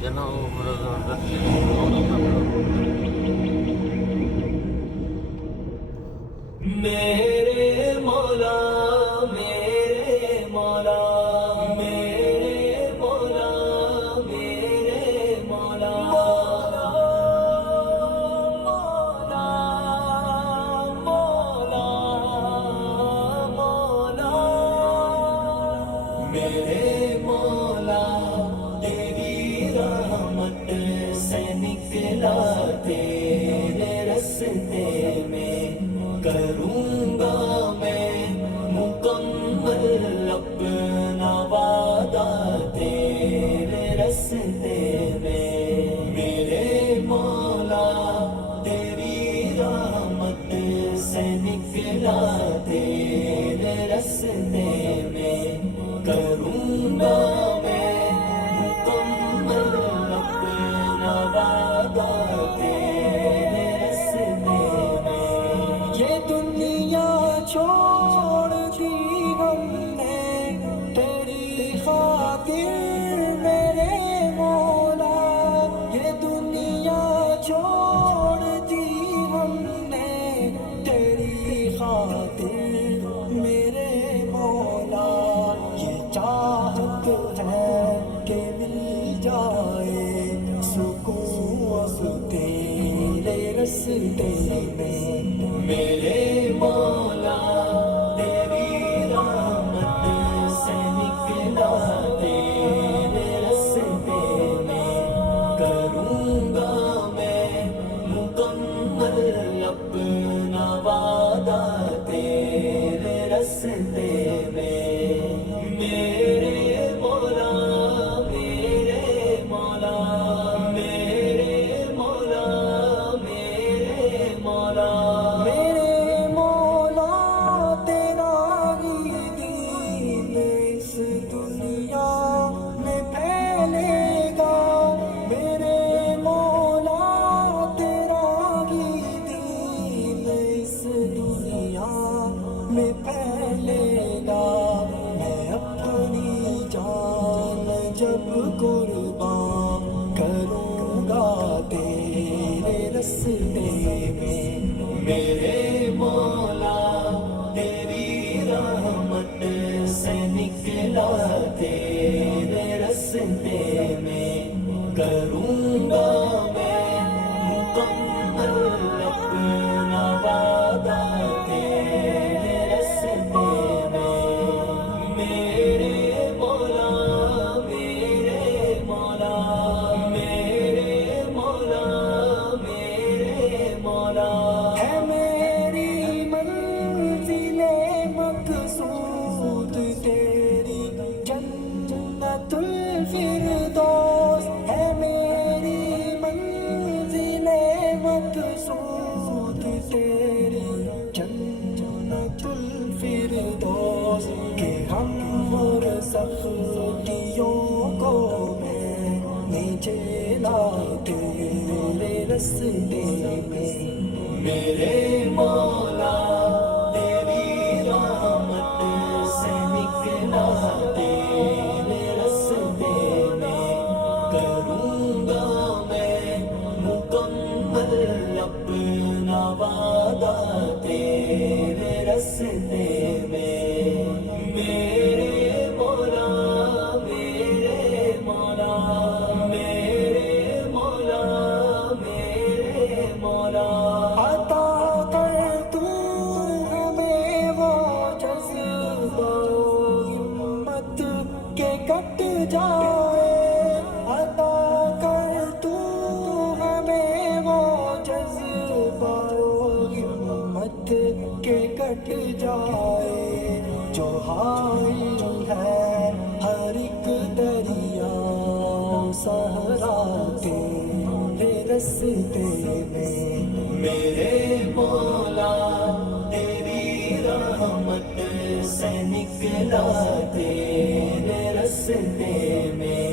جنا وہ رسی میرے مولا میرے مولا میرے مولا میرے مولا مولا مولا مولا میرے مولا تیری رحمت سے نکلا تیرے رستے میں کروں گا میں مکمل اپنا وعدہ تیرے رستے میں میرے مولا تیری رحمت سے نکلا تیرے رستے میں کروں گا میں مکمل اپنا وعدہ تیرے رستے میں یہ دنیا چھوڑ دی ہم نے تیری خاطر میرے مولا یہ دنیا چھوڑ دی ہم نے تیری خاطر میرے مولا یہ چاہت ہے کہ مل جائے سکون تیرے رستے میں میرے مولا تیری رحمت سے نکلا تیرے رستے میں کروں گا میں مکمل اپنا وعدہ تیرے رستے میں میرے مولا میرے مولا میرے مولا میرے مولا میرے مولا تیرا ہی دین اس دنیا میں پھیلے گا میرے مولا تیرا ہی دین اس دنیا میں پھیلے گا میں اپنی جان جب قربان کروں گا تیرے رستے میں میرے مولا تیری رحمت سے نکلا تیرے رستے میں کروں گا میں مکمل اپنا وعدہ تیرے رستے میں میرے مولا میرے مولا میرے مولا میرے مولا ہے میری منزل مقصود تیری جنت الفردوس ہے میری منزل مقصود تیری جنت الفردوس کہ ہم اور سختیوں کو میں جھیلا تیرے رستے میں میرے مولا تیری رحمت سے نکلا تیرے رستے میں کروں گا میں مکمل اپنا وعدہ تیرے رستے میں میرے مولا میرے مولا میرے مولا میرے مولا عطا کر تو ہمیں وہ جذبہ ہمت کے کٹ جائے عطا کر تو ہمیں وہ جذبہ ہمت کے کٹ جائے جو حائل ہے ہر ایک دریا سہرا تیرے رستے میں میرے مولا تیری رحمت سے نکلا تیرے رستے میں